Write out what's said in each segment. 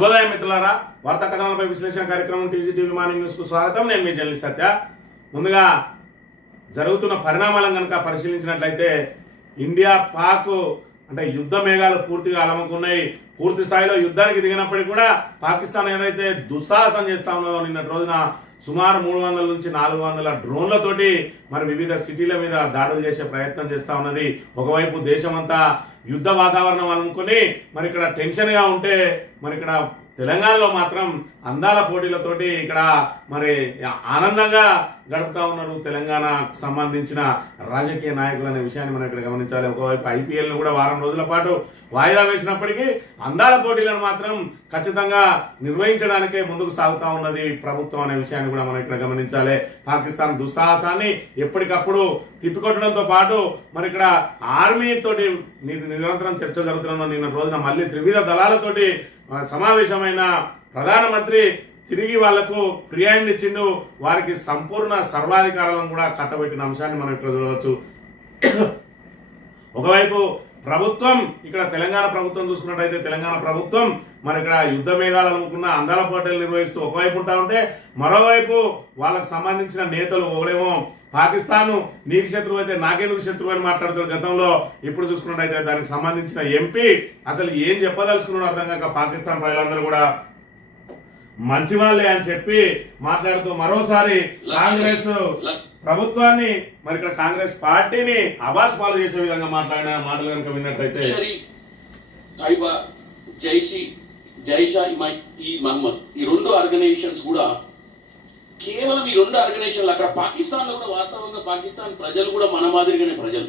శుభోదయం మిత్రులారా, వార్తా కథనాలపై విశ్లేషణ కార్యక్రమం టీజీటీవీ మార్నింగ్ న్యూస్ కు స్వాగతం. నేను మీ జర్నలిస్ట్ సత్య. ముందుగా జరుగుతున్న పరిణామాలను కనుక పరిశీలించినట్లయితే ఇండియా పాక్ అంటే యుద్ధ మేఘాలు పూర్తిగా అలముకున్నాయి. పూర్తి స్థాయిలో యుద్ధానికి దిగినప్పటికీ కూడా పాకిస్తాన్ ఏదైతే దుస్సాహసం చేస్తా ఉన్నదో నిన్నటి రోజున సుమారు 300 నుంచి 400 డ్రోన్లతోటి మరి వివిధ సిటీల మీద దాడులు చేసే ప్రయత్నం చేస్తా ఉన్నది. ఒకవైపు దేశమంతా యుద్ధ వాతావరణం అనుకుని మరి ఇక్కడ టెన్షన్ గా ఉంటే మరి ఇక్కడ తెలంగాణలో మాత్రం అందాల పోటీలతోటి ఇక్కడ మరి ఆనందంగా గడుపుతా ఉన్నారు తెలంగాణకు సంబంధించిన రాజకీయ నాయకులు అనే విషయాన్ని మనం ఇక్కడ గమనించాలి. ఒకవైపు ఐపీఎల్ ను కూడా వారం రోజుల పాటు వాయిదా వేసినప్పటికీ అందాల పోటీలను మాత్రం ఖచ్చితంగా నిర్వహించడానికే ముందుకు సాగుతా ఉన్నది ప్రభుత్వం అనే విషయాన్ని కూడా మనం ఇక్కడ గమనించాలి. పాకిస్తాన్ దుస్సాహసాన్ని ఎప్పటికప్పుడు తిప్పికొట్టడంతో పాటు మరి ఇక్కడ ఆర్మీ తోటి నిరంతరం చర్చ జరుగుతున్న నిన్న రోజున మళ్ళీ త్రివిధ దళాలతోటి సమావేశమైన ప్రధానమంత్రి తిరిగి వాళ్లకు ఫ్రీ హ్యాండ్ ఇచ్చిండు. వారికి సంపూర్ణ సర్వాధికారాలను కూడా కట్టబెట్టిన అంశాన్ని మనం ఇక్కడ చూడవచ్చు. ఒకవైపు ప్రభుత్వం ఇక్కడ తెలంగాణ ప్రభుత్వం చూసుకున్నట్టయితే తెలంగాణ ప్రభుత్వం మరి ఇక్కడ యుద్ధ మేఘాలు అనుకున్న అందాల పోటీలు నిర్వహిస్తూ ఒకవైపు ఉంటా ఉంటే మరోవైపు వాళ్ళకు సంబంధించిన నేతలు ఒకడేమో పాకిస్తాన్ నీకు శత్రువు అయితే నాకెందుకు శత్రువు అని మాట్లాడుతారు గతంలో. ఇప్పుడు చూసుకున్నట్టయితే దానికి సంబంధించిన ఎంపీ అసలు ఏం చెప్పదలుచుకున్నాడు అర్థం కాక పాకిస్తాన్ ప్రజలందరూ కూడా మంచి వాళ్ళే అని చెప్పి మాట్లాడుతూ మరోసారి కాంగ్రెస్ ప్రభుత్వాన్ని మరి ఇక్కడ కాంగ్రెస్ పార్టీని అబాస్ పాలు చేసే విధంగా మాట్లాడిన మాటలు కనుక విన్నట్లయితే జైషా ఈ మహమ్మద్ ఈ రెండు ఆర్గనైజేషన్స్ కూడా కేవలం ఈ రెండు ఆర్గనైజేషన్లు అక్కడ పాకిస్తాన్ లో కూడా వాస్తవంగా పాకిస్తాన్ ప్రజలు కూడా మన మాదిరిగానే ప్రజలు.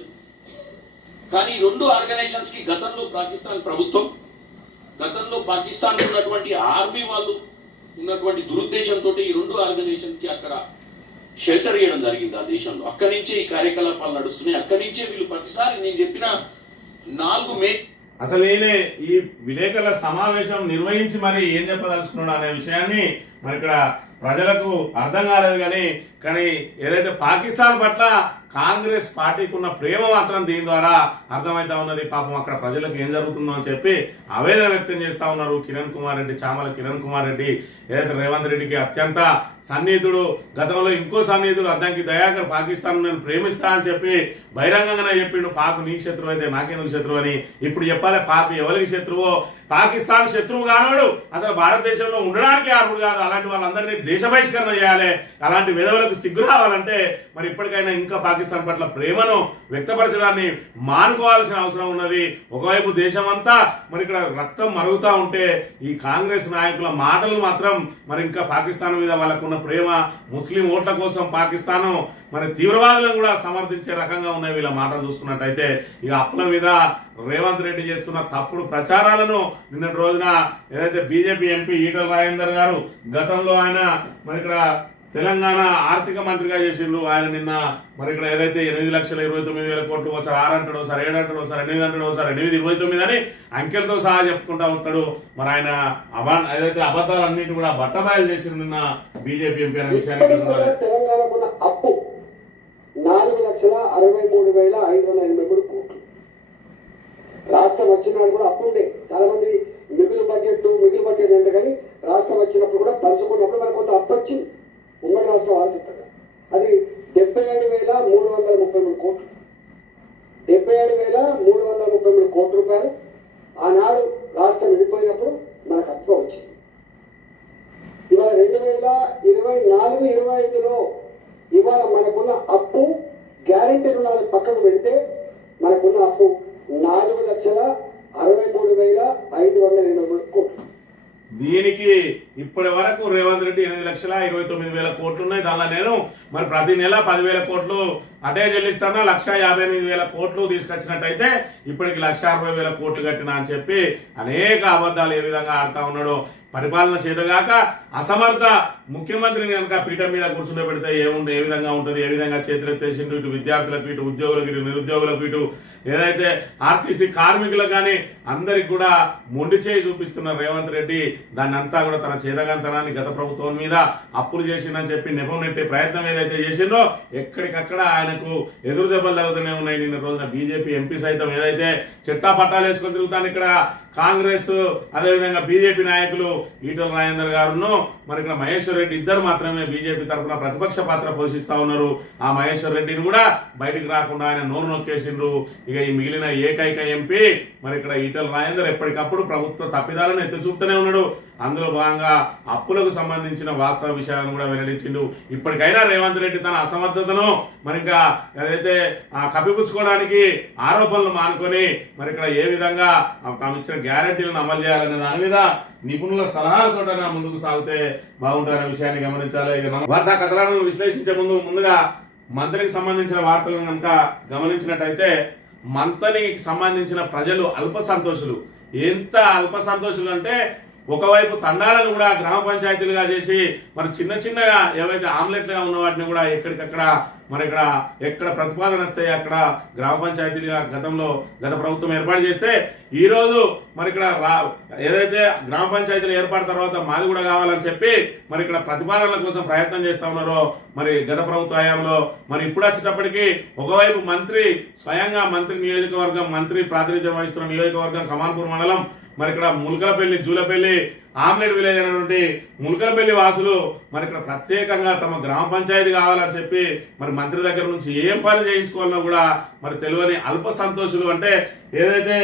కానీ ఈ రెండు ఆర్గనైజేషన్స్ కి గతంలో పాకిస్తాన్ ప్రభుత్వం గతంలో పాకిస్తాన్ ఉన్నటువంటి ఆర్మీ వాళ్ళు ఉన్నటువంటి దురుద్దేశంతో ఈ రెండు ఆర్గనైజేషన్ కి అక్కడ షెల్టర్ ఇవ్వడం జరిగింది ఆ దేశంలో. అక్కడి నుంచే ఈ కార్యకలాపాలు నడుస్తున్నాయి. అక్కడి నుంచే వీళ్ళు ప్రతిసారి నేను చెప్పిన 4 మే అసలు నేనే ఈ విలేకరుల సమావేశం నిర్వహించి మరి ఏం చెప్పదలుచుకున్నాడు అనే విషయాన్ని మరి ఇక్కడ ప్రజలకు అర్థం కాలేదు. కానీ ఏదైతే పాకిస్తాన్ పట్ల కాంగ్రెస్ పార్టీకి ఉన్న ప్రేమ మాత్రం దీని ద్వారా అర్థమైతా ఉన్నది. పాపం అక్కడ ప్రజలకు ఏం జరుగుతుందో అని చెప్పి ఆవేదన వ్యక్తం చేస్తా ఉన్నారు. కిరణ్ కుమార్ రెడ్డి, చామల కిరణ్ కుమార్ రెడ్డి ఏదైతే రేవంత్ రెడ్డికి అత్యంత సన్నిహితుడు, గతంలో ఇంకో సన్నిహితుడు అద్దంకి దయాకర్ పాకిస్తాన్ నేను ప్రేమిస్తా అని చెప్పి బహిరంగంగానే చెప్పిండు. పాక్ నీకు శత్రువు అయితే నాకెందుకు శత్రువు అని. ఇప్పుడు చెప్పాలి పాక్ ఎవరికి శత్రువో. పాకిస్తాన్ శత్రువు కానోడు అసలు భారతదేశంలో ఉండడానికి అర్హుడు కాదు. అలాంటి వాళ్ళందరినీ దేశ బహిష్కరణ చేయాలి. అలాంటి విధవులకు సిగ్గు రావాలంటే మరి ఇప్పటికైనా ఇంకా పాకిస్తాన్ పట్ల ప్రేమను వ్యక్తపరచడాన్ని మానుకోవాల్సిన అవసరం ఉన్నది. ఒకవైపు దేశమంతా మరి ఇక్కడ రక్తం మరుగుతా ఉంటే ఈ కాంగ్రెస్ నాయకుల మాటలు మాత్రం మరి ఇంకా పాకిస్తాన్ మీద వాళ్ళకున్న ప్రేమ, ముస్లిం ఓట్ల కోసం పాకిస్తాన్ మరి తీవ్రవాదులను కూడా సమర్థించే రకంగా ఉన్నాయి వీళ్ళ మాటలు చూసుకున్నట్టయితే. ఇక అప్పుల మీద రేవంత్ రెడ్డి చేస్తున్న తప్పుడు ప్రచారాలను నిన్నటి రోజున ఏదైతే బీజేపీ ఎంపీ ఈటల రాజేందర్ గారు గతంలో ఆయన మరి ఇక్కడ తెలంగాణ ఆర్థిక మంత్రిగా చేసిండ్రు. ఆయన నిన్న మరి ఇక్కడ ఏదైతే 8,29,000 కోట్లు ఒకసారి 6 అంటాడు, ఒకసారి 7 అంటాడు, ఒకసారి 8 అంటాడు, ఒకసారి 8,29 అని అంకెలతో సహా చెప్పుకుంటా వస్తాడు. మరి ఆయన ఏదైతే అబద్ధాలన్నింటి కూడా బట్టబయలు చేసిండు నిన్న బీజేపీ ఎంపీ అనే విషయాన్ని తెలంగాణకున్న అప్పు 4,63,583 కోట్లు. రాష్ట్రం వచ్చినాడు కూడా అప్పు ఉండే. చాలా మంది మిగులు బడ్జెట్ అంటే కానీ రాష్ట్రం వచ్చినప్పుడు కూడా పంచుకున్నప్పుడు మనకు కొంత అప్పు వచ్చింది ఉమ్మడి రాష్ట్రం వారసత్వంగా. అది 77,333 కోట్లు. 77,333 కోట్ల రూపాయలు ఆనాడు రాష్ట్రం విడిపోయినప్పుడు మనకు అప్పు వచ్చింది. ఇవాళ 2024-25లో ఇవాళ మనకున్న అప్పు గ్యారెంటీ రుణాలు పక్కకు పెడితే మనకున్న అప్పు 4,63,583 కోట్లు. దీనికి ఇప్పటి వరకు రేవంత్ రెడ్డి 8,29,000 కోట్లు ఉన్నాయి. దానిలో నేను మరి ప్రతి నెల 10,000 కోట్లు అటే చెల్లిస్తాను, 1,58,000 కోట్లు తీసుకొచ్చినట్టయితే ఇప్పటికి 1,60,000 కోట్లు కట్టినా అని చెప్పి అనేక అబద్ధాలు ఏ విధంగా ఆడుతా ఉన్నాడో. పరిపాలన చేతగాక అసమర్థ ముఖ్యమంత్రిని కనుక పీఠం మీద కూర్చుండబెడితే ఏ విధంగా ఉంటుంది, ఏ విధంగా చేతులెత్తేసిండు ఇటు విద్యార్థులకు, ఇటు ఉద్యోగులకు, ఇటు నిరుద్యోగులకు, ఇటు ఏదైతే ఆర్టీసీ కార్మికులకు కానీ అందరికి కూడా మొండి చేయి చూపిస్తున్న రేవంత్ రెడ్డి దాన్ని అంతా కూడా తన చేతగాంతనాన్ని గత ప్రభుత్వం మీద అప్పులు చేసిందని చెప్పి నెపం నెట్టే ప్రయత్నం ఏదైతే చేసిందో ఎక్కడికక్కడ ఆయనకు ఎదురు దెబ్బలు జరుగుతూనే ఉన్నాయి. నిన్న రోజున బీజేపీ ఎంపీ సైతం ఏదైతే చెట్టా పట్టాలు వేసుకొని తిరుగుతాను ఇక్కడ కాంగ్రెస్ అదేవిధంగా బీజేపీ నాయకులు ఈటల రాజేందర్ గారును మరి ఇక్కడ మహేశ్వర్ రెడ్డి ఇద్దరు మాత్రమే బీజేపీ తరఫున ప్రతిపక్ష పాత్ర పోషిస్తా ఉన్నారు. ఆ మహేశ్వర్ రెడ్డిని కూడా బయటికి రాకుండా ఆయన నోరు నొక్కేసిండ్రు. ఇక ఈ మిగిలిన ఏకైక ఎంపీ మరి ఇక్కడ ఈటల రాజేందర్ ఎప్పటికప్పుడు ప్రభుత్వ తప్పిదాలను ఎత్తి చూపుతూనే ఉన్నాడు. అందులో భాగంగా అప్పులకు సంబంధించిన వాస్తవ విషయాలను కూడా వెల్లడించిండు. ఇప్పటికైనా రేవంత్ రెడ్డి తన అసమర్థతను మరి ఇంకా ఏదైతే కప్పిపుచ్చుకోవడానికి ఆరోపణలు మానుకొని మరి ఇక్కడ ఏ విధంగా తాము ఇచ్చిన గ్యారెంటీలను అమలు చేయాలనే దాని మీద నిపుణుల సలహాలతో ముందుకు సాగితే బాగుంటారనే విషయాన్ని గమనించాలి. వార్తా కథనాలను విశ్లేషించే ముందుగా మంత్రికి సంబంధించిన వార్తలను కనుక గమనించినట్టయితే మంత్రికి సంబంధించిన ప్రజలు అల్ప సంతోషులు. ఎంత అల్ప సంతోషులు అంటే ఒకవైపు తండాలను కూడా గ్రామ పంచాయతీలుగా చేసి మరి చిన్న చిన్నగా ఏవైతే ఆమ్లెట్లుగా ఉన్న వాటిని కూడా ఎక్కడికక్కడ మరి ఇక్కడ ఎక్కడ ప్రతిపాదన వస్తాయి అక్కడ గ్రామ పంచాయతీలుగా గత ప్రభుత్వం ఏర్పాటు చేస్తే ఈ రోజు మరి ఇక్కడ ఏదైతే గ్రామ పంచాయతీలు ఏర్పాటు తర్వాత మాది కూడా కావాలని చెప్పి మరి ఇక్కడ ప్రతిపాదనల కోసం ప్రయత్నం చేస్తా ఉన్నారో మరి గత ప్రభుత్వ హయాంలో మరి ఇప్పుడు వచ్చేటప్పటికి ఒకవైపు మంత్రి స్వయంగా మంత్రి నియోజకవర్గం మంత్రి ప్రాతినిధ్యం వహిస్తున్న నియోజకవర్గం కమాన్పూర్ మండలం మరి ఇక్కడ ముల్కలపల్లి జూలపల్లి ఆమ్లెట్ విలేజ్ అనేటువంటి ముల్కలపల్లి వాసులు మరి ఇక్కడ ప్రత్యేకంగా తమ గ్రామ పంచాయతీ కావాలని చెప్పి మరి మంత్రి దగ్గర నుంచి ఏం పని చేయించుకోవాలన్నా కూడా మరి తెలియని అల్ప సంతోషులు. అంటే ఏదైతే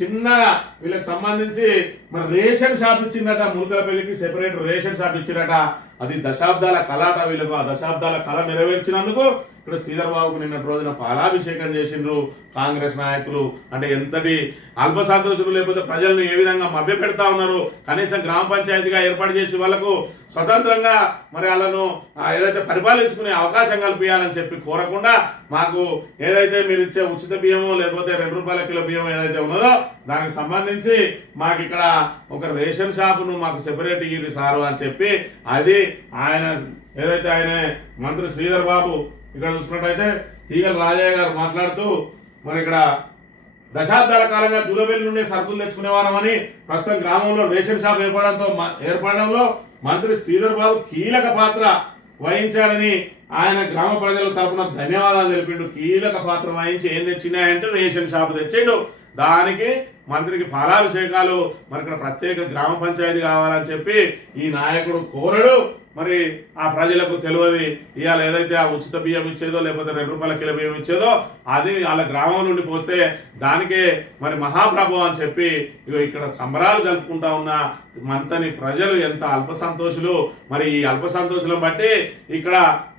చిన్నగా వీళ్ళకి సంబంధించి మరి రేషన్ షాప్ ఇచ్చిందట, ముల్కలపల్లికి సెపరేట్ రేషన్ షాప్ ఇచ్చిందట. అది దశాబ్దాల కళాట. వీళ్ళకు ఆ దశాబ్దాల కళ నెరవేర్చినందుకు ఇక్కడ శ్రీధర్ బాబుకు నిన్నటి రోజున పాలాభిషేకం చేసిండ్రు కాంగ్రెస్ నాయకులు. అంటే ఎంతటి అల్ప సంతోషులు, లేకపోతే ప్రజలను ఏ విధంగా మభ్య పెడతా ఉన్నారు. కనీసం గ్రామ పంచాయతీగా ఏర్పాటు చేసి వాళ్లకు స్వతంత్రంగా మరి వాళ్ళను ఏదైతే పరిపాలించుకునే అవకాశం కల్పించాలని చెప్పి కోరకుండా మాకు ఏదైతే మీరు ఇచ్చే ఉచిత బియ్యమో లేకపోతే 2 రూపాయల కిలో బియ్యం ఏదైతే ఉన్నదో దానికి సంబంధించి మాకు ఇక్కడ ఒక రేషన్ షాపును మాకు సెపరేట్ ఇయ్యి సారు అని చెప్పి అది ఆయన ఏదైతే ఆయన మంత్రి శ్రీధర్ బాబు ఇక్కడ చూసుకున్నట్టయితే తీగల రాజయ్య గారు మాట్లాడుతూ మరి ఇక్కడ దశాబ్దాల కాలంగా జూలపల్లి నుండి సరుకులు తెచ్చుకునేవారమని ప్రస్తుతం గ్రామంలో రేషన్ షాప్ ఏర్పడడంలో మంత్రి శ్రీధర్ బాబు కీలక పాత్ర వహించాలని ఆయన గ్రామ ప్రజల తరపున ధన్యవాదాలు తెలిపిండు. కీలక పాత్ర వహించి ఏం తెచ్చినాయంటే రేషన్ షాప్ తెచ్చిండు. దానికి మంత్రికి పాలాభిషేకాలు మరి ఇక్కడ ప్రత్యేక గ్రామ పంచాయతీ కావాలని చెప్పి ఈ నాయకుడు కోరడు. మరి ఆ ప్రజలకు తెలియదు ఇవాళ ఏదైతే ఆ ఉచిత బియ్యం ఇచ్చేదో లేకపోతే 2 రూపాయల కిలో బియ్యం ఇచ్చేదో అది వాళ్ళ గ్రామం నుండి పోస్తే దానికే మరి మహాప్రభు అని చెప్పి ఇక్కడ సంబరాలు జరుపుకుంటా ఉన్న మంతని ప్రజలు ఎంత అల్ప సంతోషులు. మరి ఈ అల్ప సంతోషులను బట్టి ఇక్కడ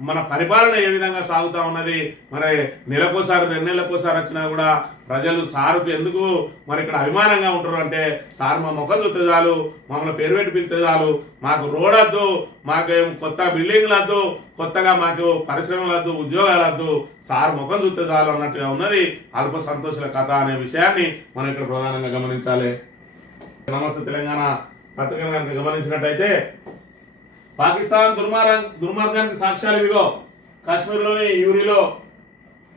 మన పరిపాలన ఏ విధంగా సాగుతా ఉన్నది. మరి నెలకోసారి 2 నెలలకోసారి వచ్చినా కూడా ప్రజలు సారుకు ఎందుకు మరి ఇక్కడ అభిమానంగా ఉంటారు అంటే సార్ మా ముఖం చూస్తే చాలు, మమ్మల్ని పేరు పెట్టి పిలిస్తే చాలు, మాకు రోడ్ వద్దు, మాకేం కొత్త బిల్డింగ్లు వద్దు, కొత్తగా మాకు పరిశ్రమలు వద్దు, ఉద్యోగాలు వద్దు, సార్ ముఖం చూస్తే చాలు అన్నట్టుగా ఉన్నది అల్ప సంతోషుల కథ అనే విషయాన్ని మనం ఇక్కడ ప్రధానంగా గమనించాలి. నమస్తే తెలంగాణ పత్రికను కనుక గమనించినట్టయితే పాకిస్తాన్ దుర్మార్గానికి సాక్ష్యాలు ఇవిగో. కాశ్మీర్లోని యూరిలో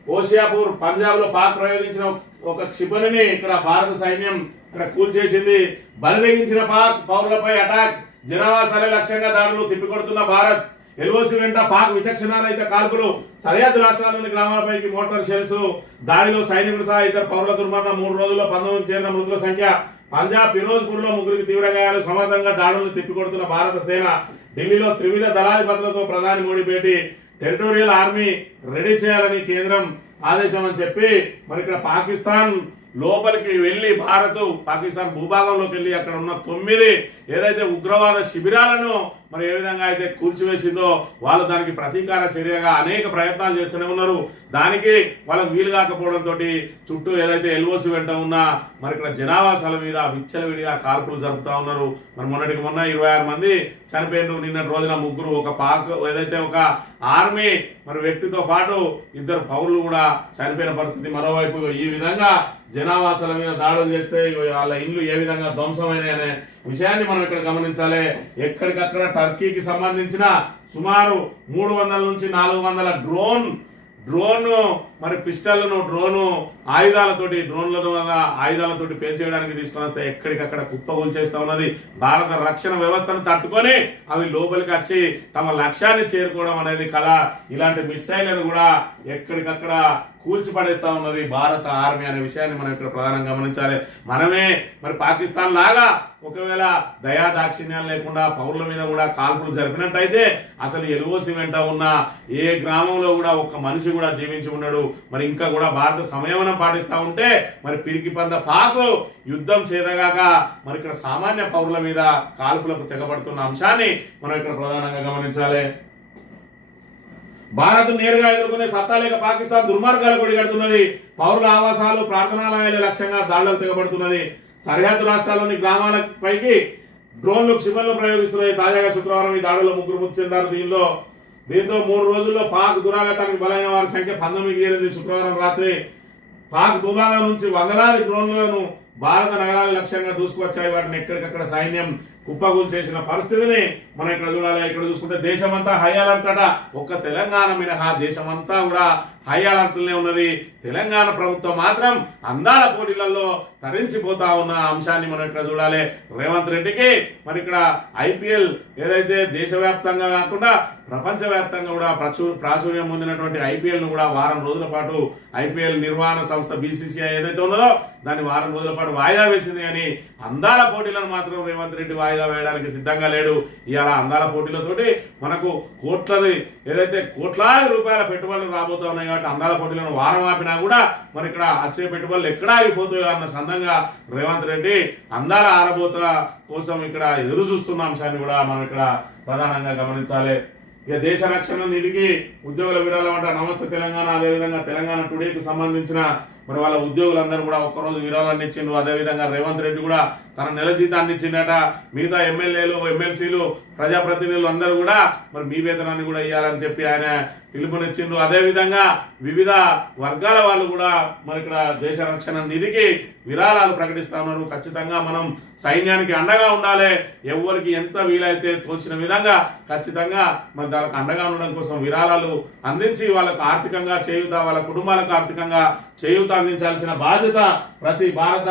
ఓషియాపూర్ పంజాబ్ లో పాక్ ప్రయోగించిన ఒక క్షిపణిని ఇక్కడ భారత సైన్యం ఇక్కడ కూల్చేసింది. బరితెగించిన పాక్ పౌరులపై అటాక్, జనావాసాలే లక్ష్యంగా దాడులు తిప్పికొడుతున్న భారత్. ఎల్ఓసి వెంట పాక్ విచక్షణారహిత కాల్పులు, సరిహద్దు రాష్ట్రాల్లోని గ్రామాలపైకి మోటార్ షెల్స్ దాడిలో సైనికులు సహా ఇతర పౌరుల దుర్మరణం. 3 రోజుల్లో 19 చేరిన మృతుల సంఖ్య. పంజాబ్ ఫిరోజ్పూర్ లో 3 తీవ్ర గాయాలు. సమర్థంగా దాడులను తిప్పికొడుతున్న భారత సేన. ఢిల్లీలో త్రివిధ దళాధిపతులతో ప్రధాని మోడీ భేటీ. టెరిటోరియల్ ఆర్మీ రెడీ చేయాలని కేంద్రం ఆదేశం అని చెప్పి మరి ఇక్కడ పాకిస్తాన్ లోపలికి వెళ్లి పాకిస్తాన్ భూభాగంలోకి వెళ్లి అక్కడ ఉన్న 9 ఏదైతే ఉగ్రవాద శిబిరాలను మరి ఏ విధంగా అయితే కూల్చివేసిందో వాళ్ళు దానికి ప్రతీకార చర్యగా అనేక ప్రయత్నాలు చేస్తూనే ఉన్నారు. దానికి వాళ్ళకు వీలు కాకపోవడంతో చుట్టూ ఏదైతే ఎల్ఓసి వెంట ఉన్నా మరి ఇక్కడ జనావాసాల మీద విచ్చలవిడిగా కాల్పులు జరుపుతా ఉన్నారు. మరి మొన్నటికి మొన్న 26 మంది చనిపోయినారు. నిన్నటి రోజున 3 ఒక పాక్ ఏదైతే ఒక ఆర్మీ మరి వ్యక్తితో పాటు 2 పౌరులు కూడా చనిపోయిన పరిస్థితి. మరోవైపు ఈ విధంగా జనావాసాల మీద దాడులు చేస్తే వాళ్ళ ఇండ్లు ఏ విధంగా ధ్వంసమైనాయి అనే విషయాన్ని మనం ఇక్కడ గమనించాలి. ఎక్కడికక్కడ టర్కీకి సంబంధించిన సుమారు 300 నుంచి 400 డ్రోన్ మరి పిస్టళ్లను ఆయుధాలతోటి పేల్చేయడానికి తీసుకొని వస్తే ఎక్కడికక్కడ కుప్పగూల్చేస్తా ఉన్నది. భారత రక్షణ వ్యవస్థను తట్టుకొని అవి లోపలికి వచ్చి తమ లక్ష్యాన్ని చేరుకోవడం అనేది కళ. ఇలాంటి మిసైళ్లను కూడా ఎక్కడికక్కడ కూల్చిపడేస్తా ఉన్నది భారత ఆర్మీ అనే విషయాన్ని మనం ఇక్కడ ప్రధానంగా గమనించాలి. మనమే మరి పాకిస్తాన్ లాగా ఒకవేళ దయా దాక్షిణ్యాలు లేకుండా పౌరుల మీద కూడా కాల్పులు జరిపినట్టయితే అసలు ఎలుగోసి వెంట ఉన్న ఏ గ్రామంలో కూడా ఒక్క మనిషి కూడా జీవించి ఉన్నాడు. మరి ఇంకా కూడా భారత సంయమనం పాటిస్తా ఉంటే మరి పిరికి పంద పాకు యుద్ధం చేదగాక మరి ఇక్కడ సామాన్య పౌరుల మీద కాల్పులకు తెగబడుతున్న అంశాన్ని మనం ఇక్కడ ప్రధానంగా గమనించాలి. భారత్ నేరుగా ఎదుర్కొనే సత్తా లేక పాకిస్తాన్ దుర్మార్గాలకు ఒడిగడుతున్నది. పౌరుల ఆవాసాలు ప్రార్థనాలయాల లక్ష్యంగా దాడులకు తెగబడుతున్నది. సరిహద్దు రాష్ట్రాల్లోని గ్రామాలపైకి డ్రోన్లు క్షిపణులు ప్రయోగిస్తున్నాయి. తాజాగా శుక్రవారం ఈ దాడుల్లో 3 మృతి చెందారు. దీంతో 3 రోజుల్లో పాక్ దురాఘాతానికి బలైన వారి సంఖ్య 19కి చేరింది. శుక్రవారం రాత్రి పాక్ భూభాగం నుంచి వందలాది డ్రోన్లను భారత నగరాల లక్ష్యంగా దూసుకువచ్చాయి. వాటిని ఎక్కడికక్కడ సైన్యం కుప్పగూలు చేసిన పరిస్థితిని మనం ఇక్కడ చూడాలి. ఇక్కడ చూసుకుంటే దేశమంతా హై అలర్ట్ అట. ఒక్క తెలంగాణ మినహా దేశమంతా కూడా హై అలర్ట్లనే ఉన్నది. తెలంగాణ ప్రభుత్వం మాత్రం అందాల పోటీలలో తరించిపోతా ఉన్న అంశాన్ని మనం ఇక్కడ చూడాలి. రేవంత్ రెడ్డికి మరి ఇక్కడ ఐపీఎల్ ఏదైతే దేశవ్యాప్తంగా కాకుండా ప్రపంచవ్యాప్తంగా కూడా ప్రాచుర్యం పొందినటువంటి ఐపీఎల్ ను కూడా వారం రోజుల పాటు ఐపీఎల్ నిర్వహణ సంస్థ బీసీసీఐ ఏదైతే ఉన్నదో దాన్ని వారం రోజుల పాటు వాయిదా వేసింది. కానీ అందాల పోటీలను మాత్రం రేవంత్ రెడ్డి వాయిదా వేయడానికి సిద్ధంగా లేడు. ఇవాళ అందాల పోటీలతోటి మనకు కోట్లాది రూపాయల పెట్టుబడులు రాబోతా ఉన్నాయి కాబట్టి అందాల పోటీలను వారం ఆపినా కూడా మరి ఇక్కడ వచ్చే పెట్టుబడులు ఎక్కడా ఆగిపోతాయో అన్న సందంగా రేవంత్ రెడ్డి అందాల ఆరబోత కోసం ఇక్కడ ఎదురు చూస్తున్న అంశాన్ని కూడా మనం ఇక్కడ ప్రధానంగా గమనించాలి. ఇక దేశ రక్షణ నిధికి ఉద్యోగుల విరాళం అంట. నమస్తే తెలంగాణ, అదేవిధంగా తెలంగాణ టుడేకు సంబంధించిన మరి వాళ్ళ ఉద్యోగులందరూ కూడా ఒక్కరోజు విరాళాన్ని ఇచ్చిండ్రు. అదేవిధంగా రేవంత్ రెడ్డి కూడా తన నెల జీతాన్ని ఇచ్చిండట. మిగతా ఎమ్మెల్యేలు, ఎమ్మెల్సీలు, ప్రజాప్రతినిధులు అందరూ కూడా మరి మీ వేతనాన్ని కూడా ఇవ్వాలని చెప్పి ఆయన పిలుపునిచ్చిండ్రు. అదేవిధంగా వివిధ వర్గాల వాళ్ళు కూడా మరి ఇక్కడ దేశ రక్షణ నిధికి విరాళాలు ప్రకటిస్తా ఉన్నారు. ఖచ్చితంగా మనం సైన్యానికి అండగా ఉండాలి. ఎవరికి ఎంత వీలైతే తోచిన విధంగా ఖచ్చితంగా మరి దానికి అండగా ఉండడం కోసం విరాళాలు అందించి వాళ్ళకు ఆర్థికంగా చేయూత, వాళ్ళ కుటుంబాలకు ఆర్థికంగా చేయూత అందించాల్సిన బాధ్యత ప్రతి భారత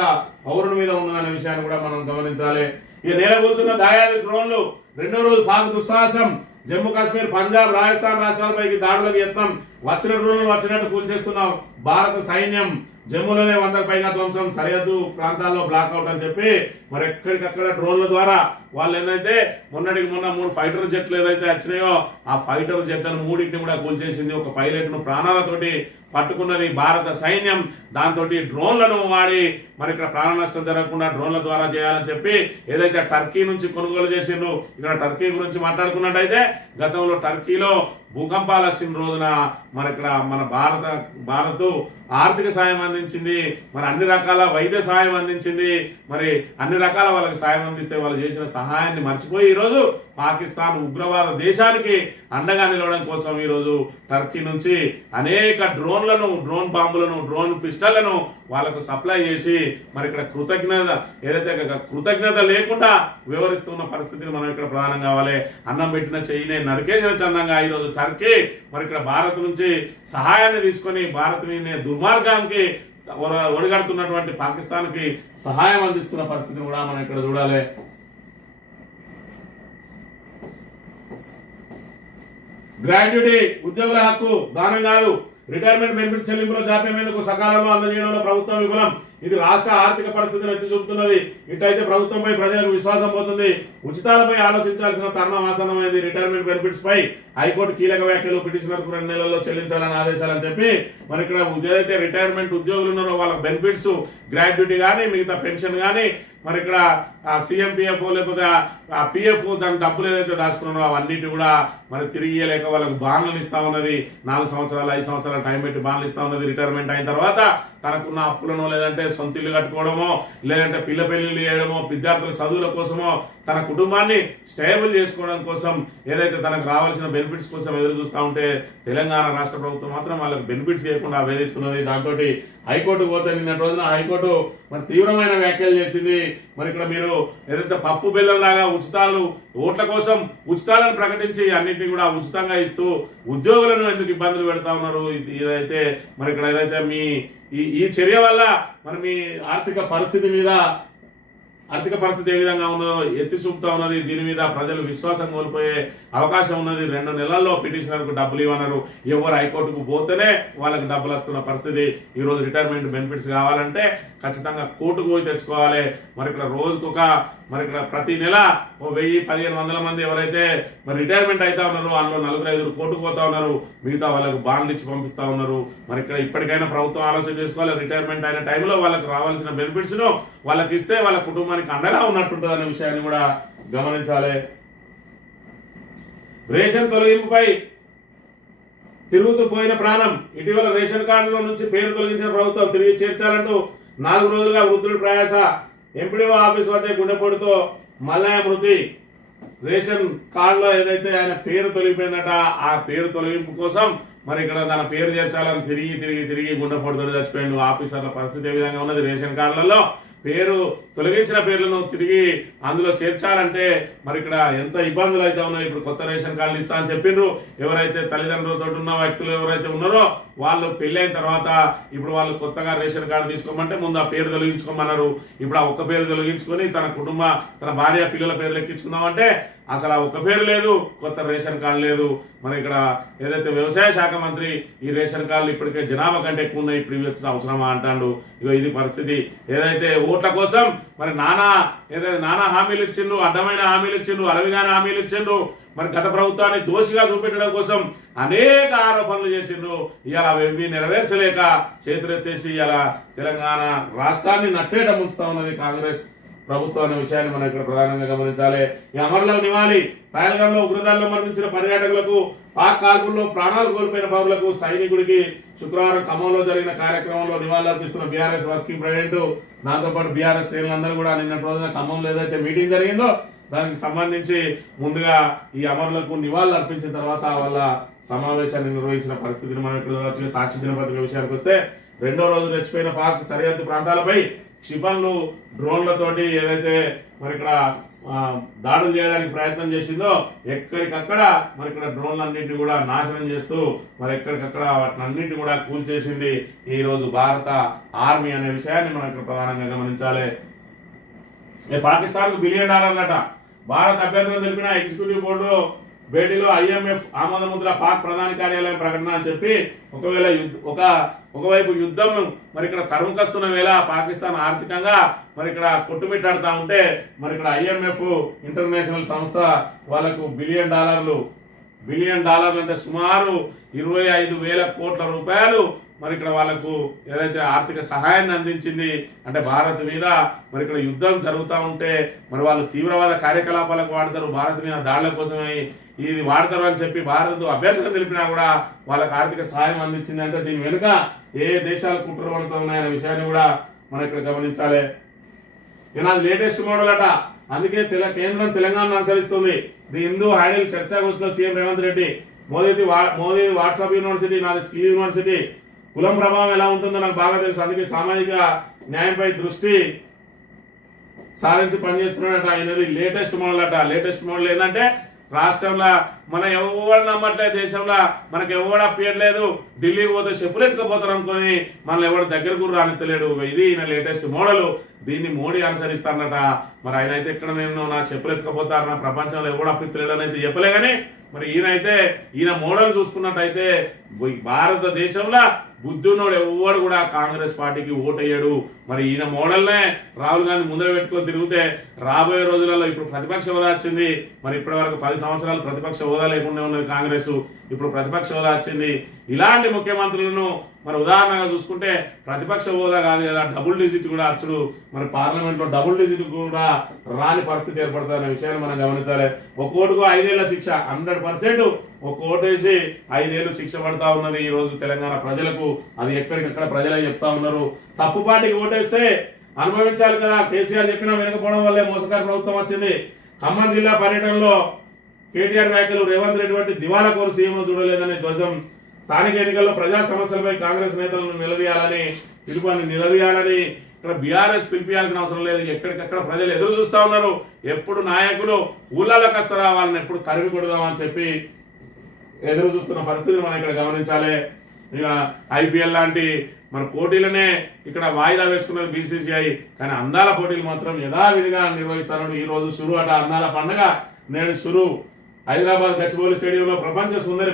పౌరుని మీద ఉన్నదనే విషయాన్ని కూడా మనం గమనించాలి. ఈ నేలగొల్తున్న దాయాది డ్రోన్లు 2వ రోజు పాక్ దుస్సాహసం. జమ్మూ కాశ్మీర్, పంజాబ్, రాజస్థాన్ రాష్ట్రాలపైకి దాడులకు యత్నం. వచ్చిన డ్రోన్లు వచ్చినట్టు కూల్చేస్తున్న భారత సైన్యం. జమ్మూలోనే 100కు పైగా ధ్వంసం. సరిహద్దు ప్రాంతాల్లో బ్లాక్అవుట్ అని చెప్పి మరి ఎక్కడికక్కడ డ్రోన్ల ద్వారా వాళ్ళు ఏదైతే మొన్న 3 ఫైటర్ జెట్లు ఏదైతే వచ్చినాయో ఆ ఫైటర్ జెట్లను 3టిని కూడా కూల్చేసింది. ఒక పైలట్ ను ప్రాణాలతోటి పట్టుకున్నది భారత సైన్యం. దాంతో డ్రోన్లను వాడి మరి ఇక్కడ ప్రాణ నష్టం జరగకుండా డ్రోన్ల ద్వారా చేయాలని చెప్పి ఏదైతే టర్కీ నుంచి కొనుగోలు చేసిండ్రు. ఇక్కడ టర్కీ గురించి మాట్లాడుకున్నట్టయితే గతంలో టర్కీలో భూకంపాలు వచ్చిన రోజున మరి ఇక్కడ మన భారత్ ఆర్థిక సాయం అందించింది. మరి అన్ని రకాల వైద్య సాయం అందించింది. మరి అన్ని రకాల వాళ్ళకి సాయం అందిస్తే వాళ్ళు చేసిన సహాయాన్ని మర్చిపోయి ఈరోజు పాకిస్తాన్ ఉగ్రవాద దేశానికి అండగా నిలవడం కోసం ఈరోజు టర్కీ నుంచి అనేక డ్రోన్లను, డ్రోన్ బాంబులను, డ్రోన్ పిస్టళ్లను వాళ్ళకు సప్లై చేసి మరి ఇక్కడ కృతజ్ఞత లేకుండా వివరిస్తున్న పరిస్థితిని మనం ఇక్కడ ప్రధానం కావాలి. అన్నం పెట్టిన చెయ్యినే నరికేసిన చందంగా ఈరోజు టర్కీ మరి ఇక్కడ భారత్ నుంచి సహాయాన్ని తీసుకొని భారత్ దుర్మార్గానికి ఒడిగడుతున్నటువంటి పాకిస్తాన్ కి సహాయం అందిస్తున్న పరిస్థితిని కూడా మనం ఇక్కడ చూడాలి. గ్రాడ్యుటీ ఉద్యోగుల హక్కు దానం కాదు. రిటైర్మెంట్ బెనిఫిట్ చెల్లింపులో జాప్యమేందుకు సకాలంలో అందజేయడంలో ప్రభుత్వం విఫలం. ఇది రాష్ట్ర ఆర్థిక పరిస్థితిని ఎత్తి చూపుతున్నది. ఇట్లయితే ప్రభుత్వంపై ప్రజలకు విశ్వాసం పోతుంది. ఉచితాలపై ఆలోచించాల్సిన తరుణం ఆసన్నమైంది. రిటైర్మెంట్ బెనిఫిట్స్ పై హైకోర్టు కీలక వ్యాఖ్యలు. పిటిషనర్కు 2 నెలల్లో చెల్లించాలని ఆదేశాలని చెప్పి మరి ఇక్కడ ఏదైతే రిటైర్మెంట్ ఉద్యోగులు ఉన్నారో వాళ్ళ బెనిఫిట్స్, గ్రాడ్యుటీ కానీ మిగతా పెన్షన్ కానీ మరి ఇక్కడ CMPF లేకపోతే ఆ PF దాని డబ్బులు ఏదైతే దాచుకున్నారో అవన్నిటి కూడా మరి తిరిగి ఇయ్యలేక వాళ్ళకు బాండ్లు ఇస్తా ఉన్నది. 4 సంవత్సరాలు 5 సంవత్సరాల టైం పెట్టి బాండ్లు ఇస్తా ఉన్నది. రిటైర్మెంట్ అయిన తర్వాత తనకున్న అప్పులను లేదంటే సొంత ఇల్లు కట్టుకోవడమో లేదంటే పిల్ల పెళ్లిళ్ళు చేయడమో విద్యార్థుల చదువుల కోసమో తన కుటుంబాన్ని స్టేబుల్ చేసుకోవడం కోసం ఏదైతే తనకు రావాల్సిన బెనిఫిట్స్ కోసం ఎదురు చూస్తూ ఉంటే తెలంగాణ రాష్ట్ర ప్రభుత్వం మాత్రం వాళ్ళకి బెనిఫిట్స్ చేయకుండా వేధిస్తున్నది. దాంతో హైకోర్టు పోతే నిన్న రోజున హైకోర్టు మరి తీవ్రమైన వ్యాఖ్యలు చేసింది. మరి ఇక్కడ మీరు ఏదైతే పప్పు బెల్లం లాగా ఉచితాలు ఓట్ల కోసం ఉచితాలను ప్రకటించి అన్నింటినీ కూడా ఉచితంగా ఇస్తూ ఉద్యోగులను ఎందుకు ఇబ్బందులు పెడతా ఉన్నారు. ఇదైతే మరి ఇక్కడ ఏదైతే మీ ఈ చర్య వల్ల మరి మీ ఆర్థిక పరిస్థితి మీద ఆర్థిక పరిస్థితి ఏ విధంగా ఉన్నదో ఎత్తి చూపుతా ఉన్నది. దీని మీద ప్రజలు విశ్వాసం కోల్పోయే అవకాశం ఉన్నది. 2 నెలల్లో పిటిషనర్కు డబ్బులు ఇవ్వన్నారు. ఎవరు హైకోర్టుకు పోతేనే వాళ్ళకి డబ్బులు వస్తున్న పరిస్థితి. ఈ రోజు రిటైర్మెంట్ బెనిఫిట్స్ కావాలంటే ఖచ్చితంగా కోర్టుకు పోయి తెచ్చుకోవాలి. మరి ఇక్కడ రోజుకొక మరి ఇక్కడ ప్రతి నెల 1000-1500 మంది ఎవరైతే మరి రిటైర్మెంట్ అవుతా ఉన్నారో అందులో 4-5 కోర్టుకు పోతా ఉన్నారు. మిగతా వాళ్ళకు బాండ్లు ఇచ్చి పంపిస్తా ఉన్నారు. మరి ఇక్కడ ఇప్పటికైనా ప్రభుత్వం ఆలోచన చేసుకోవాలి. రిటైర్మెంట్ అయిన టైంలో వాళ్ళకి రావాల్సిన బెనిఫిట్స్ ను వాళ్ళకి ఇస్తే వాళ్ళ కుటుంబానికి అండగా ఉన్నట్టుంటుంది అనే విషయాన్ని కూడా గమనించాలి. రేషన్ తొలగింపుపై తిరుగుతూ పోయిన ప్రాణం. ఇటీవల రేషన్ కార్డులో నుంచి పేరు తొలగించిన ప్రభుత్వం తిరిగి చేర్చాలంటూ 4 రోజులుగా వృద్ధుడి ప్రయాస. ఎంపీడీఓ ఆఫీస్ వద్ద గుండెపోటుతో మల్లయ్య మృతి. రేషన్ కార్డులో ఏదైతే ఆయన పేరు తొలగిపోయిందట ఆ పేరు తొలగింపు కోసం మరి ఇక్కడ తన పేరు చేర్చాలని తిరిగి గుండెపోటుతో చచ్చిపోయిండు. ఆఫీసర్ల పరిస్థితి ఏ విధంగా ఉన్నది? రేషన్ కార్డులలో పేరు తొలగించిన పేర్లను తిరిగి అందులో చేర్చాలంటే మరి ఇక్కడ ఎంత ఇబ్బందులు అయితే ఉన్నాయి. ఇప్పుడు కొత్త రేషన్ కార్డులు ఇస్తా అని చెప్పిండ్రు. ఎవరైతే తల్లిదండ్రులతో ఉన్న వ్యక్తులు ఎవరైతే ఉన్నారో వాళ్ళు పెళ్ళైన తర్వాత ఇప్పుడు వాళ్ళు కొత్తగా రేషన్ కార్డు తీసుకోమంటే ముందు ఆ పేరు తొలగించుకోమన్నారు. ఇప్పుడు ఆ ఒక్క పేరు తొలగించుకొని తన భార్య పిల్లల పేర్లు ఎక్కించుకుందామంటే అసలు ఆ ఒక్క పేరు లేదు, కొత్త రేషన్ కార్డు లేదు. మరి ఇక్కడ ఏదైతే వ్యవసాయ శాఖ మంత్రి ఈ రేషన్ కార్డులు ఇప్పటికే జనాభా కంటే ఎక్కువ ఉన్నాయి, ఇప్పుడు ఇవి వచ్చిన అవసరమా అంటాడు. ఇగో ఇది పరిస్థితి. ఏదైతే ఓట్ల కోసం మరి నానా హామీలు ఇచ్చిండ్రు, అడ్డమైన హామీలు ఇచ్చిండ్రు, అలవిగానే హామీలు ఇచ్చిండ్రు. మరి గత ప్రభుత్వాన్ని దోషిగా చూపెట్టడం కోసం అనేక ఆరోపణలు చేసిండ్రు. ఇవాళ అవి నెరవేర్చలేక చేతులెత్తేసి ఇలా తెలంగాణ రాష్ట్రాన్ని నట్టేట ముంచుతా ఉన్నది కాంగ్రెస్ ప్రభుత్వం అనే విషయాన్ని మనం ఇక్కడ ప్రధానంగా గమనించాలి. ఈ అమరులకు నివాళి. పహల్గాంలో ఉగ్రదాడిలో మరణించిన పర్యాటకులకు, పాక్ కాల్పుల్లో ప్రాణాలు కోల్పోయిన పౌరులకు, సైనికుడికి శుక్రవారం ఖమ్మంలో జరిగిన కార్యక్రమంలో నివాళులర్పిస్తున్న బీఆర్ఎస్ వర్కింగ్ ప్రెసిడెంట్, దాంతోపాటు బీఆర్ఎస్ శ్రేణులందరూ కూడా నిన్నటి రోజున ఖమ్మంలో ఏదైతే మీటింగ్ జరిగిందో దానికి సంబంధించి ముందుగా ఈ అమరులకు నివాళులు అర్పించిన తర్వాత వాళ్ళ సమావేశాన్ని నిర్వహించిన పరిస్థితిని మనం ఇక్కడ వచ్చిన సాక్షి దినపత్రిక విషయానికి వస్తే 2వ రోజు రెచ్చిపోయిన పాక్ సరిహద్దు ప్రాంతాలపై క్షిపణులు డ్రోన్లతోటి ఏదైతే మరి ఇక్కడ దాడులు చేయడానికి ప్రయత్నం చేసిందో ఎక్కడికక్కడ మరి ఇక్కడ డ్రోన్లన్నింటినీ కూడా నాశనం చేస్తూ మరి ఎక్కడికక్కడ వాటిని అన్నింటినీ కూడా కూల్చేసింది ఈ రోజు భారత ఆర్మీ అనే విషయాన్ని మనం ఇక్కడ ప్రధానంగా గమనించాలి. పాకిస్తాన్ కు $1 బిలియన్ భారత్ అభ్యంతరం తెలిపిన ఎగ్జిక్యూటివ్ బోర్డు భేటీలో IMF ఆమోద ముద్ర. పాక్ ప్రధాన కార్యాలయం ప్రకటన అని చెప్పి ఒకవైపు యుద్ధం మరి ఇక్కడ తరుముకొస్తున్న వేళ పాకిస్తాన్ ఆర్థికంగా మరి ఇక్కడ కొట్టుమిట్టాడుతా ఉంటే మరి ఇక్కడ IMF ఇంటర్నేషనల్ సంస్థ వాళ్ళకు $1 బిలియన్ అంటే సుమారు 25,000 కోట్ల రూపాయలు మరి ఇక్కడ వాళ్ళకు ఏదైతే ఆర్థిక సహాయాన్ని అందించింది. అంటే భారత్ మీద మరి ఇక్కడ యుద్ధం జరుగుతూ ఉంటే మరి వాళ్ళు తీవ్రవాద కార్యకలాపాలకు వాడతారు, భారత్ మీద దాడుల కోసమే ఇది వాడతారు అని చెప్పి భారత్ అభ్యంతరం తెలిపినా కూడా వాళ్ళకి ఆర్థిక సహాయం అందించింది. అంటే దీని వెనుక ఏ దేశాలు కుట్ర పడుతూ ఉన్నాయనే విషయాన్ని కూడా మనం ఇక్కడ గమనించాలి. నాది లేటెస్ట్ మోడల్ అట, అందుకే కేంద్రం తెలంగాణ అనుసరిస్తుంది. ది హిందూ హ్యాండిల్ చర్చాగోష్ఠిలో CM Revanth Reddy, Modi WhatsApp university, నాది స్కిల్ యూనివర్సిటీ. కులం ప్రభావం ఎలా ఉంటుందో నాకు బాగా తెలుసు, అందుకే సామాజిక న్యాయంపై దృష్టి సాధించి పనిచేస్తున్నాడట. ఆయనది లేటెస్ట్ మోడల్ అట. లేటెస్ట్ మోడల్ ఏంటంటే రాష్ట్రంలో మన ఎవరు నమ్మట్లేదు, దేశంలో మనకు ఎవడు అప్పేయట్లేదు, ఢిల్లీకి పోతే చెప్పులు ఎత్తుకపోతారు అనుకుని మనల్ని ఎవడు దగ్గరకు రానిత్తలేడు. ఇది ఈయన లేటెస్ట్ మోడల్. దీన్ని మోడీ అనుసరిస్తారన్నట. మరి ఆయన అయితే ఇక్కడ నేను నా చెప్పులు ఎత్తుకపోతారు, నా ప్రపంచంలో ఎవడు అప్పిత్తలేడు అని అయితే చెప్పలే. కానీ మరి ఈయన మోడల్ చూసుకున్నట్టయితే భారతదేశంలో బుద్ధున్నోడు ఎవడు కూడా కాంగ్రెస్ పార్టీకి ఓటయ్యాడు. మరి ఈయన మోడల్నే రాహుల్ గాంధీ ముందర పెట్టుకొని తిరిగితే రాబోయే రోజులలో ఇప్పుడు ప్రతిపక్ష హోదా వచ్చింది. మరి ఇప్పటి వరకు 10 సంవత్సరాలు ప్రతిపక్ష హోదా లేకుండా ఉన్నది కాంగ్రెస్, ఇప్పుడు ప్రతిపక్ష హోదా వచ్చింది. ఇలాంటి ముఖ్యమంత్రులను మరి ఉదాహరణగా చూసుకుంటే ప్రతిపక్ష హోదా కాదు కదా, డబుల్ డిజిట్ కూడా అచ్చుడు. మరి పార్లమెంట్ లో డబుల్ డిజిట్ కూడా రాని పరిస్థితి ఏర్పడుతుంది అనే విషయాన్ని మనం గమనించాలి. ఒక ఓటుకు 5 ఏళ్ల శిక్ష, 100% ఒక ఓటు వేసి 5 ఏళ్లు శిక్ష పడతా ఉన్నది ఈ రోజు తెలంగాణ ప్రజలకు. అది ఎక్కడికక్కడ ప్రజలే చెప్తా ఉన్నారు. తప్పు పార్టీకి ఓటేస్తే అనుభవించాలి కదా. కేసీఆర్ చెప్పినా వినకపోవడం వల్లే మోసకారి ప్రభుత్వం వచ్చింది. ఖమ్మం జిల్లా పర్యటనలో కేటీఆర్ వ్యాఖ్యలు, రేవంత్ రెడ్డి వంటి దివాలా కోరు సీఎం చూడలేదని ధ్వజం. స్థానిక ఎన్నికల్లో ప్రజా సమస్యలపై కాంగ్రెస్ నేతలను నిలదీయాలని ఇక్కడ బీఆర్ఎస్ పిలిపియాల్సిన అవసరం లేదు. ఎక్కడికక్కడ ప్రజలు ఎదురు చూస్తా ఉన్నారు. ఎప్పుడు నాయకులు ఊళ్ళలోకి వస్తారా, వాళ్ళని ఎప్పుడు తరిమి కొడదామని చెప్పి ఎదురు చూస్తున్న పరిస్థితిని మనం ఇక్కడ గమనించాలి. ఇక IPL లాంటి మన పోటీలనే ఇక్కడ వాయిదా వేసుకున్నది BCCI. కానీ అందాల పోటీలు మాత్రం యథావిధిగా నిర్వహిస్తున్నారు. ఈ రోజు షురు అట అందాల పండుగ నేడు షురు. హైదరాబాద్ గచ్చిబౌలి స్టేడియంలో ప్రపంచ సుందరి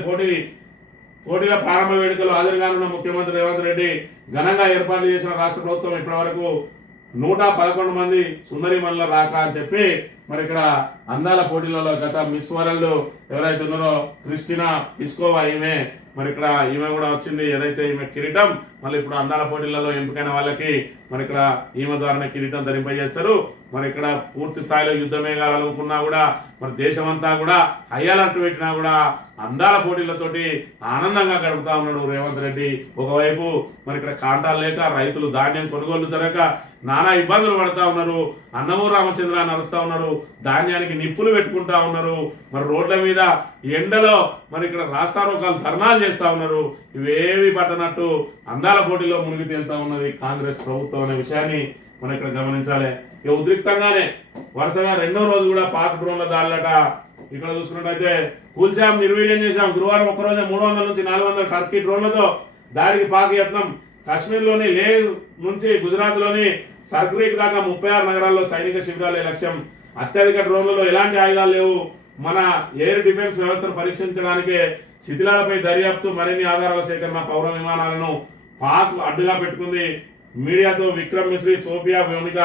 పోటీల ప్రారంభ వేడుకలు హాజరుగానున్న ముఖ్యమంత్రి రేవంత్ రెడ్డి ఘనంగా ఏర్పాటు చేసిన రాష్ట్ర ప్రభుత్వం ఇప్పటి వరకు 111 మంది సుందరిమణుల రాక అని చెప్పి మరి ఇక్కడ అందాల పోటీలలో గత మిస్ వరల్డ్ ఎవరైతే ఉన్నారో క్రిస్టినా పిస్కోవా మరి ఇక్కడ ఈమె కూడా వచ్చింది. ఏదైతే ఈమె కిరీటం మళ్ళీ ఇప్పుడు అందాల పోటీలలో ఎంపికైన వాళ్ళకి మరి ఇక్కడ ఈమె ద్వారానే కిరీటం ధరింపజేస్తారు. మరి ఇక్కడ పూర్తి స్థాయిలో యుద్ధ మేఘాలు అనుకున్నా కూడా మరి దేశమంతా కూడా హై అలర్ట్ పెట్టినా కూడా అందాల పోటీలతోటి ఆనందంగా గడుపుతా ఉన్నాడు రేవంత్ రెడ్డి. ఒకవైపు మరి ఇక్కడ కాంటాలు లేక రైతులు ధాన్యం కొనుగోలు జరగక నానా ఇబ్బందులు పడతా ఉన్నారు. అన్నమూరు రామచంద్ర నడుస్తా ఉన్నారు, ధాన్యానికి నిప్పులు పెట్టుకుంటా ఉన్నారు. మరి రోడ్ల మీద ఎండలో మరి ఇక్కడ రాస్తారోకాలు ధర్నాలు చేస్తా ఉన్నారు. ఇవేవి పట్టనట్టు అందాల పోటీలో మునిగి తేలుతా ఉన్నది కాంగ్రెస్ ప్రభుత్వం అనే విషయాన్ని మనం ఇక్కడ గమనించాలి. ఇక ఉద్రిక్తంగానే వరుసగా రెండో రోజు కూడా పాక్ డ్రోన్ల దాడులట. ఇక్కడ చూసుకున్నట్టయితే కూల్చాం, నిర్వీర్యం చేశాం. గురువారం ఒక్కరోజే 300 నుంచి 400 టర్కీ డ్రోన్లతో దాడికి పాక్ యత్నం. కాశ్మీర్లోని లేహ్ నుంచి గుజరాత్ లోని సర్క్రీక్ దాకా 36 నగరాల్లో సైనిక శిబిరాలే లక్ష్యం. అత్యధిక డ్రోన్లలో ఎలాంటి ఆయుధాలు లేవు. మన ఎయిర్ డిఫెన్స్ వ్యవస్థను పరీక్షించడానికే శిథిలాలపై దర్యాప్తు, మరిన్ని ఆధారాల సేకరణ, పౌర విమానాలను పాక్ అడ్డుగా పెట్టుకుంది. మీడియాతో విక్రమ్ మిశ్రీ, సోఫియా వ్యోమిక.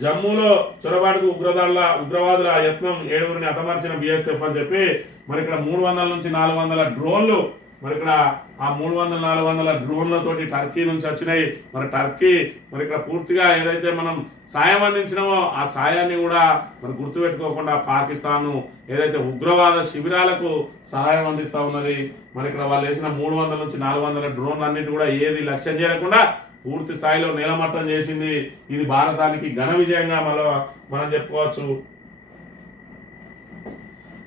జమ్మూలో చొరబాటుకు ఉగ్రవాదుల యత్నం, 7గురిని హతమార్చిన BSF అని చెప్పి మరి ఇక్కడ 300 నుంచి 400 డ్రోన్లు మరి ఇక్కడ ఆ 300-400 డ్రోన్లతోటి టర్కీ నుంచి వచ్చినాయి. మరి టర్కీ మరి ఇక్కడ పూర్తిగా ఏదైతే మనం సాయం అందించినామో ఆ సాయాన్ని కూడా మరి గుర్తుపెట్టుకోకుండా పాకిస్తాన్ ఏదైతే ఉగ్రవాద శిబిరాలకు సహాయం అందిస్తా ఉన్నది. మరి ఇక్కడ వాళ్ళు వేసిన 300 నుంచి 400 డ్రోన్లు అన్నిటి కూడా ఏది లక్ష్యం చేయకుండా పూర్తి స్థాయిలో నేలమట్టం చేసింది. ఇది భారతానికి ఘన విజయంగా మనం చెప్పుకోవచ్చు.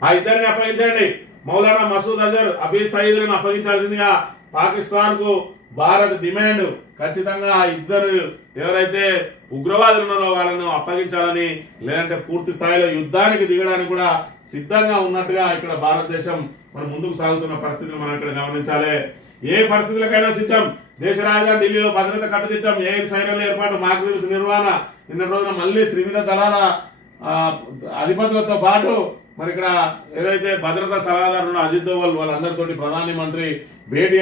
ఆ ఇద్దరిని అప్పగించండి. మౌలానా మసూద్ అజర్, హఫీజ్ సయీద్లను అప్పగించాల్సిందిగా పాకిస్తాన్ కు భారత్ డిమాండ్. ఖచ్చితంగా ఆ ఇద్దరు ఎవరైతే ఉగ్రవాదులు ఉన్నారో వాళ్ళను అప్పగించాలని, లేదంటే పూర్తి స్థాయిలో యుద్ధానికి దిగడానికి కూడా సిద్ధంగా ఉన్నట్టుగా ఇక్కడ భారతదేశం మనం ముందుకు సాగుతున్న పరిస్థితిని మనం ఇక్కడ గమనించాలి. ఏ పరిస్థితులకైనా సిద్ధం. దేశ రాజధాని ఢిల్లీలో భద్రత కట్టుదిట్టం, ఎయిర్ సైరన్ల ఏర్పాటు, మాక్ డ్రిల్స్ నిర్వహణ. నిన్న రోజున మళ్ళీ త్రివిధ దళాల అధిపతులతో పాటు మరి ఇక్కడ ఏదైతే భద్రతా సలహాదారులు అజిత్ దోవల్ వాళ్ళందరితోటి ప్రధాని మంత్రి భేటీ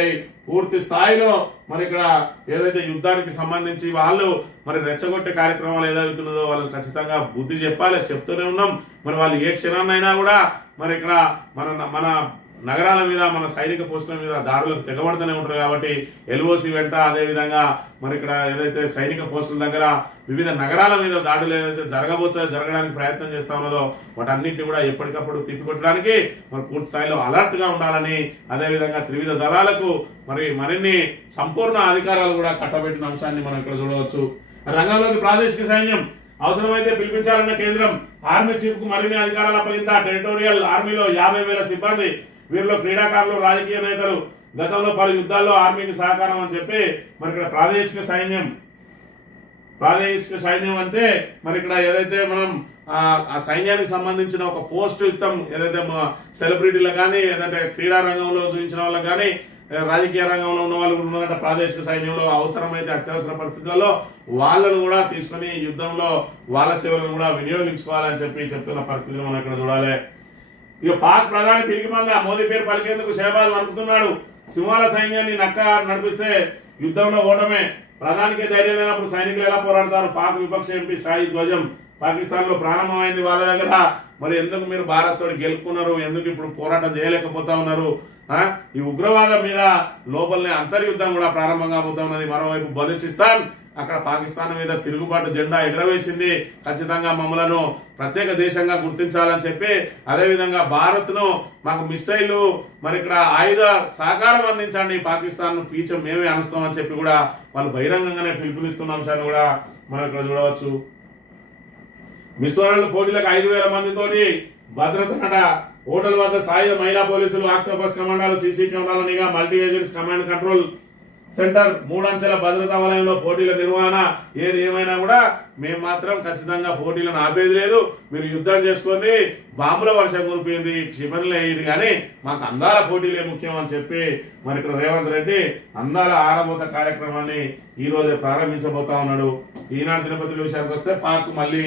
అయి పూర్తి స్థాయిలో మరి ఇక్కడ ఏదైతే యుద్ధానికి సంబంధించి వాళ్ళు మరి రెచ్చగొట్టే కార్యక్రమాలు ఏదైతున్నదో వాళ్ళని ఖచ్చితంగా బుద్ధి చెప్పాలి. చెప్తూనే ఉన్నాం. మరి వాళ్ళు ఏ క్షణాన్నైనా కూడా మరి ఇక్కడ మన నగరాల మీద, మన సైనిక పోస్టుల మీద దాడులకు తెగబడుతూనే ఉంటారు. కాబట్టి LOC వెంట అదేవిధంగా మరి ఇక్కడ ఏదైతే సైనిక పోస్టుల దగ్గర వివిధ నగరాల మీద దాడులు ఏదైతే జరగడానికి ప్రయత్నం చేస్తా ఉన్నదో వాటన్నింటినీ కూడా ఎప్పటికప్పుడు తిప్పికొట్టడానికి మరి పూర్తి స్థాయిలో అలర్ట్ గా ఉండాలని, అదేవిధంగా త్రివిధ దళాలకు మరిన్ని సంపూర్ణ అధికారాలు కూడా కట్టబెట్టిన అంశాన్ని మనం ఇక్కడ చూడవచ్చు. రంగంలోకి ప్రాదేశిక సైన్యం అవసరమైతే పిలిపించాలన్న కేంద్రం. ఆర్మీ చీఫ్ కు మరిన్ని అధికారాలు అప్పగింత. టెరిటోరియల్ ఆర్మీలో 50,000 సిబ్బంది. వీరిలో క్రీడాకారులు, రాజకీయ నేతలు. గతంలో పలు యుద్ధాల్లో ఆర్మీకి సహకారం అని చెప్పి మరి ఇక్కడ ప్రాదేశిక సైన్యం అంటే మరి ఇక్కడ ఏదైతే మనం ఆ సైన్యానికి సంబంధించిన ఒక పోస్ట్ యుద్ధం ఏదైతే సెలబ్రిటీలకు కానీ, ఏదంటే క్రీడా రంగంలో చూపించిన వాళ్ళకి కానీ, రాజకీయ రంగంలో ఉన్న వాళ్ళు ఉన్నారంట ప్రాదేశిక సైన్యంలో. అవసరమైతే అత్యవసర పరిస్థితుల్లో వాళ్ళను కూడా తీసుకుని యుద్ధంలో వాళ్ళ సేవలను కూడా వినియోగించుకోవాలని చెప్తున్న పరిస్థితిని మనం ఇక్కడ చూడాలి. ఇక పాక్ ప్రధాని పిరిగిమంద మోదీ పేరు పలికేందుకు షహబాజ్ అనుకుతున్నాడు. సింహాల సైన్యాన్ని నక్క నడిపిస్తే యుద్ధంలో ఓటమే. ప్రధానికే ధైర్యం లేనప్పుడు సైనికులు ఎలా పోరాడతారు? పాక్ విపక్ష ఎంపీ షాయి ధ్వజం. పాకిస్తాన్ లో ప్రారంభమైంది వాళ్ళ దగ్గర. మరి ఎందుకు మీరు భారత్ తోటి గెలుపుకున్నారు? ఎందుకు ఇప్పుడు పోరాటం చేయలేకపోతా ఉన్నారు? ఈ ఉగ్రవాదం మీద లోపలనే అంతర్యుద్ధం కూడా ప్రారంభం కాబోతా ఉన్నది. మరోవైపు బలూచిస్తాన్ అక్కడ పాకిస్తాన్ మీద తిరుగుబాటు జెండా ఎగరవేసింది. ఖచ్చితంగా మమ్మలను ప్రత్యేక దేశంగా గుర్తించాలని చెప్పి, అదేవిధంగా భారత్ ను మాకు మిస్సైల్ మరి ఇక్కడ ఆయుధ సహకారం అందించండి, పాకిస్తాన్ ను పీచం మేమే అనుస్తామని చెప్పి కూడా వాళ్ళు బహిరంగంగానే పిలుపునిస్తున్న అంశాన్ని కూడా మనం ఇక్కడ చూడవచ్చు. మిస్ వరల్డ్ పోటీలకు 5,000 మందితోటి భద్రత నట. హోటల్ వద్ద సాయుధ మహిళా పోలీసులు, ఆక్టోపస్ కమాండాలు, CC కెమెరాల నిఘా, multi agency command control centre 3 అంచెల భద్రతా వలయంలో పోటీల నిర్వహణ ఏది ఏమైనా కూడా మేము మాత్రం ఖచ్చితంగా పోటీలను ఆపేది లేదు. మీరు యుద్ధం చేసుకోండి, బాంబుల వర్షం కురిపింది, క్షిపణులు వేయదు, కానీ మాకు అందాల పోటీలే ముఖ్యం అని చెప్పి మరి ఇక్కడ రేవంత్ రెడ్డి అందాల ఆరబోత కార్యక్రమాన్ని ఈ రోజే ప్రారంభించబోతా ఉన్నాడు. ఈనాడు దినపత్రిక విషయానికి వస్తే పాక్ మళ్ళీ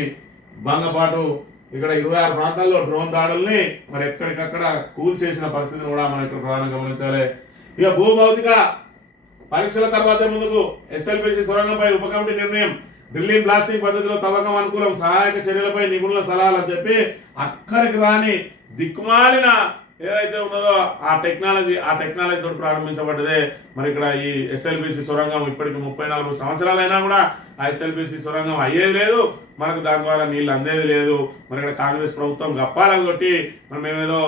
భంగపాటు ఇక్కడ 26 ప్రాంతాల్లో డ్రోన్ దాడుల్ని మరి ఎక్కడికక్కడ కూల్ చేసిన పరిస్థితిని కూడా మనం ఇక్కడ ప్రధానంగా గమనించాలి. ఇక భూభౌతిక పరీక్షల తర్వాత ముందుకు ఎస్ఎల్బిసి సొరంగంపై ఉప కమిటీ నిర్ణయం, డ్రిల్లింగ్ బ్లాస్టింగ్ పద్ధతిలో తవ్వకం అనుకూలం, సహాయక చర్యలపై నిపుణుల సలహాలు అని చెప్పి అక్కడికి రాని దిక్కుమాలిన ఏదైతే ఉన్నదో ఆ టెక్నాలజీ తోటి ప్రారంభించబడ్డదే మరి ఇక్కడ ఈ ఎస్ఎల్బిసి సొరంగం. ఇప్పటికి 34 సంవత్సరాలైనా కూడా ఆ ఎస్ఎల్బిసి సొరంగం అయ్యేది లేదు, మనకు దాని ద్వారా నీళ్లు అందేది లేదు. మరి ఇక్కడ కాంగ్రెస్ ప్రభుత్వం గప్పాలను కొట్టి మరి మేమేదో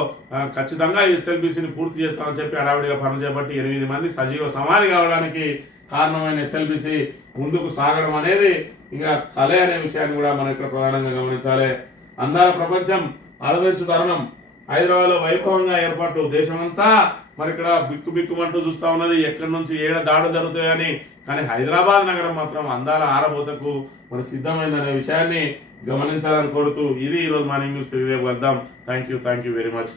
ఖచ్చితంగా ఎస్ఎల్బిసిని పూర్తి చేస్తామని చెప్పి అడావిడిగా పనులు చేపట్టి 8 మంది సజీవ సమాధి కావడానికి కారణమైన ఎస్ఎల్బిసి ముందుకు సాగడం అనేది ఇంకా కలే అనే విషయాన్ని కూడా మనం ఇక్కడ ప్రధానంగా గమనించాలి. అందాల ప్రపంచం అలరించు తరుణం, హైదరాబాద్ లో వైభవంగా ఏర్పాటు, దేశమంతా మరి ఇక్కడ బిక్కుమంటూ చూస్తా ఉన్నది ఎక్కడి నుంచి ఏడ దాడులు జరుగుతాయని. కానీ హైదరాబాద్ నగరం మాత్రం అందాల ఆరబోతకు మరి సిద్ధమైందనే విషయాన్ని గమనించాలని కోరుతూ ఇది ఈరోజు మార్నింగ్ న్యూస్. రేపు వెళ్దాం. Thank you very much.